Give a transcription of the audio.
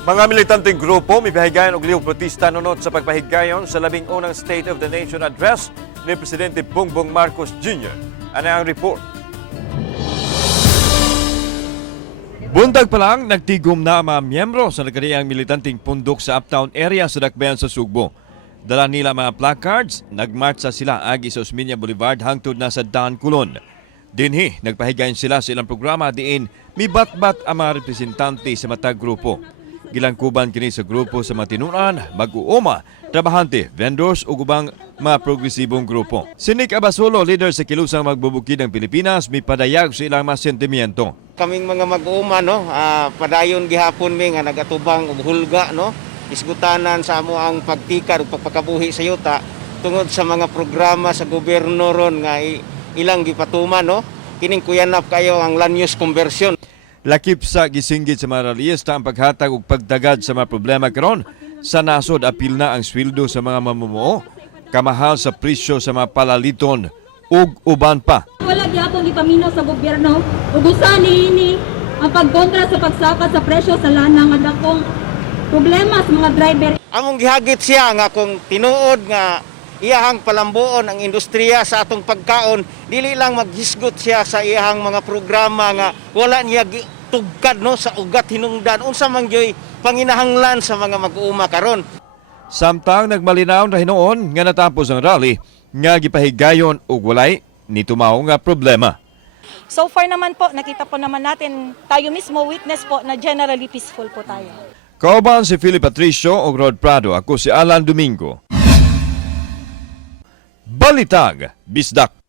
Mga militanteng grupo mipahigayon og lihok protesta nunot sa pagpahigayon sa 11th State of the Nation Address ni Presidente Bongbong Marcos Jr. Ano ang report? Buntag pa lang, nagtigom na ang mga miyembro sa nagkariang militanteng pundok sa uptown area sa Dakbayan sa Sugbo. Dala nila mga placards, nagmarcha sila agi sa Osmeña Boulevard hangtod na sa Dan Culon. Dinhi, nagpahigayon sila sa ilang programa diin mibatbat ang mga representante sa matag grupo. Gilangkuban kini sa grupo sa matinunan, mag-uuma, trabahante, vendors o ubang mga progresibong grupo. Si Nick Abasolo, leader sa Kilusang Magbubukid ng Pilipinas, may padayag sa ilang mga sentimiento. Kaming mga mag-uuma, padayon gihapon mi nga nagatubang og hulga, isgutanan sa amo ang pagtikad ug pagpakabuhi sa yuta tungod sa mga programa sa gobyerno ron nga ilang gipatuman, kining kuyanap kayo ang land use conversion. Lakip sa gisinggit sa mga realista ang paghatag ug pagdagad sa mga problema karon. Sa nasod apil na ang sweldo sa mga mamumuo, kamahal sa presyo sa mga palaliton ug uban pa. Wala gyapon gipaminaw sa gobyerno ug usa niini ang pagkontra sa pagsaka sa presyo sa lana nga dakong problema sa mga driver. Among gihagit siya nga kung tinuod nga iyahang palambuon ang industriya sa atong pagkaon, dili lang maghisgot siya sa iyahang mga programa nga wala niya tugkad sa ugat hinungdan unsa man gyoy panginahanglan sa mga mag-uuma karon. Samtang nagmalinaw na hinoon nga natapos ang rally nga gipahigayon ug walay nitumaw nga problema. So far naman po, nakita po naman natin, tayo mismo witness po na generally peaceful po tayo. Kauban si Philip Patricio ug Rod Prado, ako si Alan Domingo. Balitag, Bisdak.